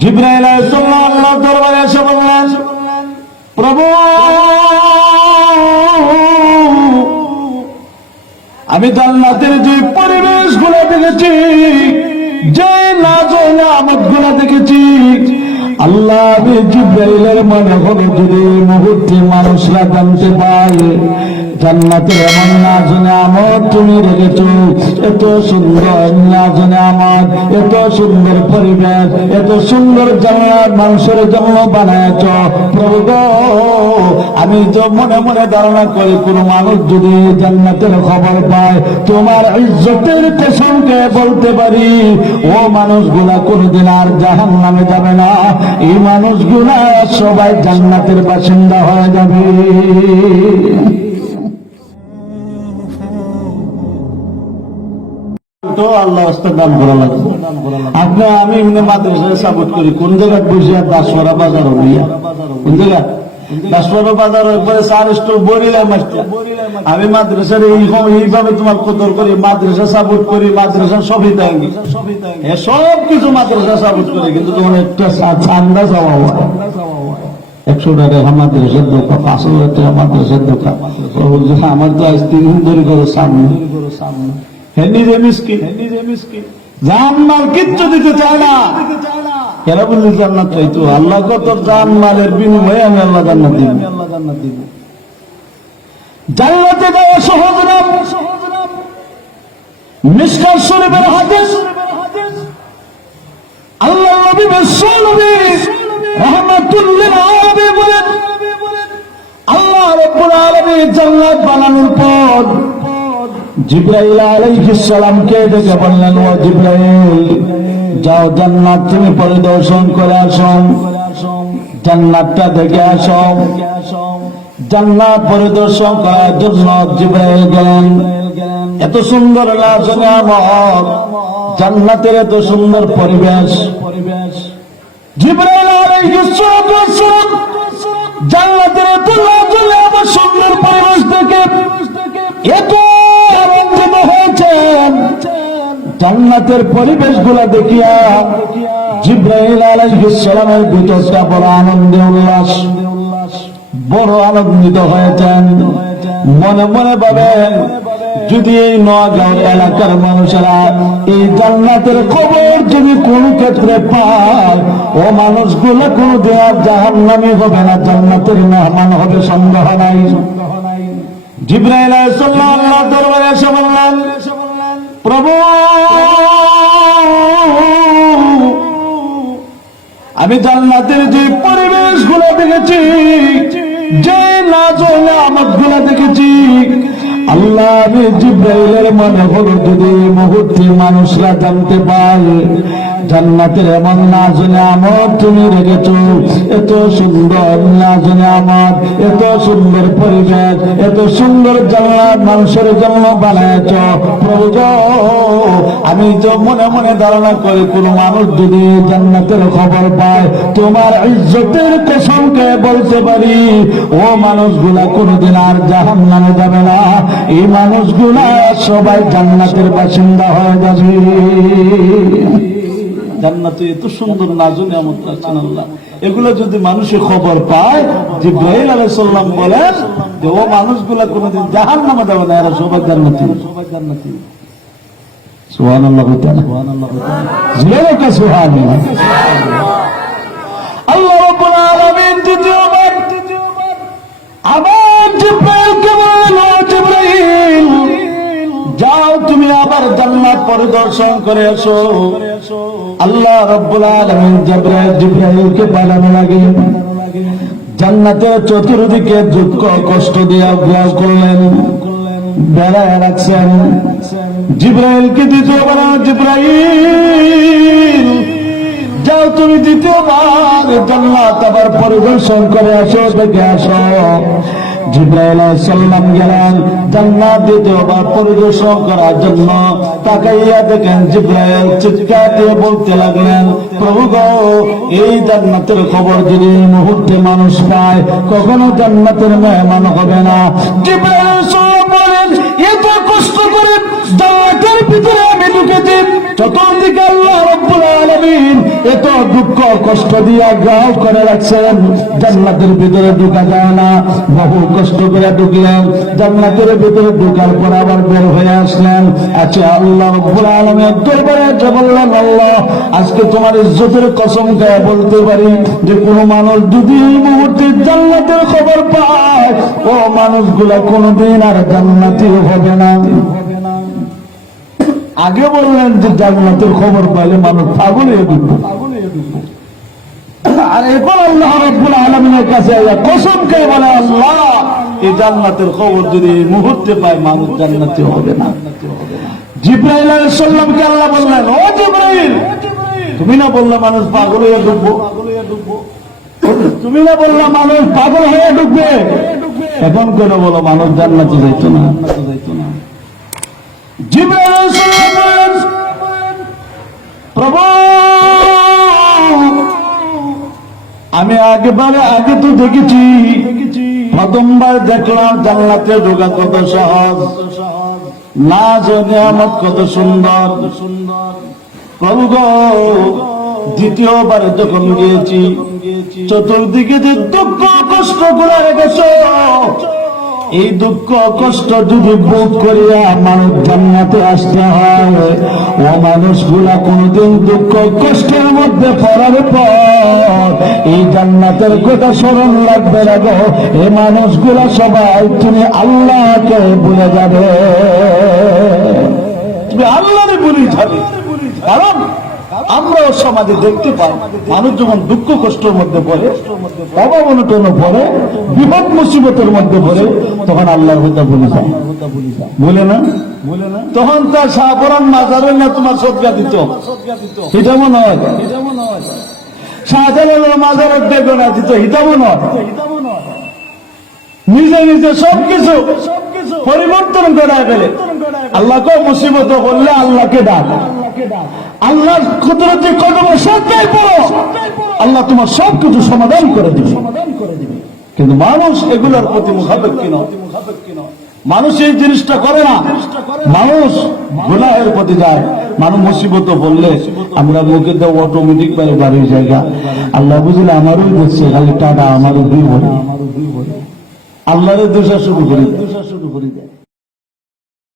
জিবরাইল আলাইহিস সালাম আল্লাহর দরবারে এসে বললেন, প্রভু আমি জান্নাতের যে পরিবেশগুলো দেখেছি, যে নাজুক নিয়ামতগুলো দেখেছি, আল্লাহ আমি জিবরাইলের মনে হলো যদি মুহূর্তে মানুষরা জানতে পারে জান্নাতের এমন নাজুক নিয়ামত তুমি রেখেছো, এত সুন্দর নাজুক নিয়ামত, এত সুন্দর পরিবেশ, এত সুন্দর জান্নাত মানুষের জন্য বানায়েছ প্রভু গো, আমি তো মনে মনে ধারণা করি কোন মানুষ যদি জান্নাতের খবর পায় তোমার ইজ্জতের কসমকে বলতে পারি ও মানুষগুলা কোনদিন আর জাহান্নামে যাবে না, এই মানুষগুলা সবাই জান্নাতের বাসিন্দা হয়ে যাবে। তো আল্লাহ দান করা লাগবে। আপনি আমি এমনি মাদ্রাসায় সাপোর্ট করি, কোন জায়গায় বসে দাসপাড়া বাজার হইয়া, কোন জায়গা দাসপাড়া বাজার পরে চার স্টোর বরিলাম, আমি মাদ্রাসার এইভাবে তোমার কদর করি, মাদ্রাসা সাপোর্ট করি, মাদ্রাসা সবই থাকি, সব কিছু মাদ্রাসা সাপোর্ট করি, কিন্তু তোমার একটা ঠান্ডা চাওয়া 100 টাকা মাদ্রাসার দোকান, 5,000 টাকা মাদ্রাসার দোকান, আমার তো আজ 3 দিন ধরে করে সামনে নিজে মিসকিন জানমাল কিচ্ছু দিতে চায় না, কেন বললি জান্নাত চাইতো, আল্লাহ কত জানমালের বিনিময়ে আমি আল্লাহ জান্নাত দিব। জান্নাতে যাওয়া সহজ নাম, মিশকাত শরীফের হাদিস, আল্লাহ নবী বিশ্বনবী রাহমাতুল লিল আলামিন বলেন, আল্লাহ রাব্বুল আলামিন জান্নাত বানানোর পর জিবরাইল আলাইহিস সালামকে ডেকে বললেন, ও জিবরাইল যাও জান্নাত তুমি পরিদর্শন করে আসো, জান্নাতটা দেখে আসো। জান্নাত পরিদর্শন করার জন্য জিবরাইল গেলেন। এত সুন্দর নাজুক নিয়ামত, জান্নাতের এত সুন্দর পরিবেশ, জিবরাইল আলাইহিস সালাম জান্নাতের এত নাজুক নিয়ামত সুন্দর পরিবেশ দেখে এত আনন্দিত হয়েছেন, জান্নাতের পরিবেশগুলো দেখিয়া জিবরাইল আলাইহিস সালামের ভিতরটা বড় আনন্দে উল্লাস, বড় আনন্দিত হয়েছেন। মনে মনে ভাবেন যদি এই নওগাঁও এলাকার মানুষেরা এই জান্নাতের খবর যদি কোন ক্ষেত্রে পায়, ও মানুষগুলো কোনদিন আর জাহান্নামী হবে না, জান্নাতের মেহমান হবে, সন্দেহ নাই। জিবরাইল আলাইহিস সালাম আল্লাহর দরবারে এসে বললেন, প্রভু আমি জান্নাতের যে পরিবেশগুলো দেখেছি, যে নাজুক নিয়ামতগুলো দেখেছি, আল্লাহ আমি জিবরাইলের মনে হলো যদি মুহূর্তে মানুষরা জানতে পারে জান্নাতের এমন নাজুক নিয়ামত তুমি রেখেছো, এত সুন্দর নাজুক নিয়ামত, এত সুন্দর পরিবেশ, এত সুন্দর জান্নাত মানুষের জন্য বানায়েছ প্রভু গো, আমি তো মনে মনে ধারণা করি কোন মানুষ যদি জান্নাতের খবর পায় তোমার ইজ্জতের কসমকে বলতে পারি ও মানুষগুলা কোনদিন আর জাহান্নামে যাবে না, এই মানুষগুলা সবাই জান্নাতের বাসিন্দা হয়ে যাবে। জান্নাতে এত সুন্দর নাজুক নিয়ামত রাখছেন আল্লাহ, এগুলো যদি মানুষের খবর পায়, জিবরাইল আলাইহিস সালাম বলেন যে ও মানুষগুলা কোনদিন জাহান্নামে যাবে না, এরা সবাই জান্নাতি, সবাই জান্নাতি। সুবহানাল্লাহ, সুবহানাল্লাহ, সুবহানাল্লাহ। আল্লাহ রাব্বুল আলামিন দ্বিতীয়বার আবার জিবরাইলকে বললেন, ও জিবরাইল যাও তুমি আবার জান্নাত পরিদর্শন করে এসো। আল্লাহ রাব্বুল আলামিন জিবরাইলকে পাঠানো লাগে, জান্নাতের চতুর্দিকে দুঃখ কষ্ট দিয়ে ঘেরাও করলেন, বেড়ায় রাখছেন। জিবরাইলকে দ্বিতীয়বার, জিবরাইল যাও তুমি দ্বিতীয়বার জান্নাত আবার পরিদর্শন করে আসো, দেখে আসো। জিবরাইল আলাইহিস সালাম গেলেন জান্নাত দ্বিতীয়বার পরিদর্শন করার জন্য। তাকাইয়া দেখেন জিবরাইল চিৎকার দিয়ে বলতে লাগলেন, প্রভু গো এই জান্নাতের খবর যদি মুহূর্তে মানুষ পায় কখনো জান্নাতের মেহমান হবে না। জিবরাইল বলেন, এত কষ্ট করে জান্নাতের ভিতরে আমি ঢুকেছি, চতুর্দিকে আল্লাহ রাব্বুল আলামিন এত দুঃখ কষ্ট দিয়া গাও করে রাখছেন, জান্নাতের ভিতরে ঢোকা যায় না। বহু কষ্ট করে ঢুকলেন, জান্নাতের ভিতরে ঢোকার পর আবার বের হয়ে আসলেন। আচ্ছা, আল্লাহ রাব্বুল আলামিনের দরবারে এসে বললেন, আল্লাহ আজকে তোমার ইজ্জতের কসম খেয়ে বলতে পারি যে কোন মানুষ যদি এই মুহূর্তে জান্নাতের খবর পায়, ও মানুষগুলা কোনদিন আর জান্নাতি হবে না। আগে বললেন যে জান্নাতের খবর পাইলে মানুষ পাগল হয়ে উঠবে, আর এখন আল্লাহ রাব্বুল আলামিনের কাছে কসম খেয়ে বলে, আল্লাহ এই জান্নাতের খবর যদি এই মুহূর্তে পায়, মানুষ জান্নাতি হবে না। জিবরাইল আলাইহিস সালামকে আল্লাহ বললেন, ও জিবরাইল, তুমি না বললে মানুষ পাগল হয়ে ডুববো, তুমি না বললে মানুষ পাগল হয়ে ডুববে, এখন কেন বলো মানুষ জান্নাতে যাইতো না? জিবরাইল আলাইহিস সালাম বললেন, প্রভু আমি আগে তো দেখেছি, প্রথমবার দেখলাম জান্নাতে ঢোকা কত সহজ, নাজ ও নিয়ামত কত সুন্দর। প্রভু গো, দ্বিতীয়বার যখন গিয়েছি, চতুর্দিকে যে দুঃখ কষ্ট গুলা রেখেছ, এই দুঃখ কষ্ট যদি ভোগ করিয়া মানুষ জান্নাতে আসতে হয়, ও মানুষগুলা কোনদিন দুঃখ কষ্টের মধ্যে পড়ার পর এই জান্নাতের কথা স্মরণ লাগবে না গো। এই মানুষগুলা সবাই তুমি আল্লাহকে ভুলে যাবে, তুমি আল্লাহরে ভুলে যাবে। কারণ আমরাও সমাজে দেখতে পাই, মানুষ যখন দুঃখ কষ্টের মধ্যে পড়ে, অভাব অনটন পড়ে, বিপদ মুসিবতের মধ্যে পড়ে, তখন আল্লাহর কথা ভুলে যায়, বলে না? তখন তার শাহপুরান মাজার না তোমার সদকা দিত, এটা মনে হয় শাহজালালের মাজারের দেখো না দিত, এটা মনে হয় নিজে নিজে সবকিছু পরিবর্তন করে ফেলে। আল্লাহকে মুসিবত করলে আল্লাহকে ডাক, আল্লাহর কুদরতে কদমে সত্যই পড়ো, আল্লাহ তোমার সবকিছু সমাধান করে দিবে। কিন্তু মানুষ এগুলোর প্রতি মুখাপেক্ষী নয়, মানুষ এই জিনিসটা করে না, মানুষ গুনাহের প্রতি যায়। মানুষ মুসিবত বললে আমরা মুখে দেব অটোমেটিক পারে বাড়ির জায়গা, আল্লাহ বুঝলে আমারও দেখছে খালি টাকা আমারও দুই বলে, আল্লাহরের দোষা শুরু করে দেয়।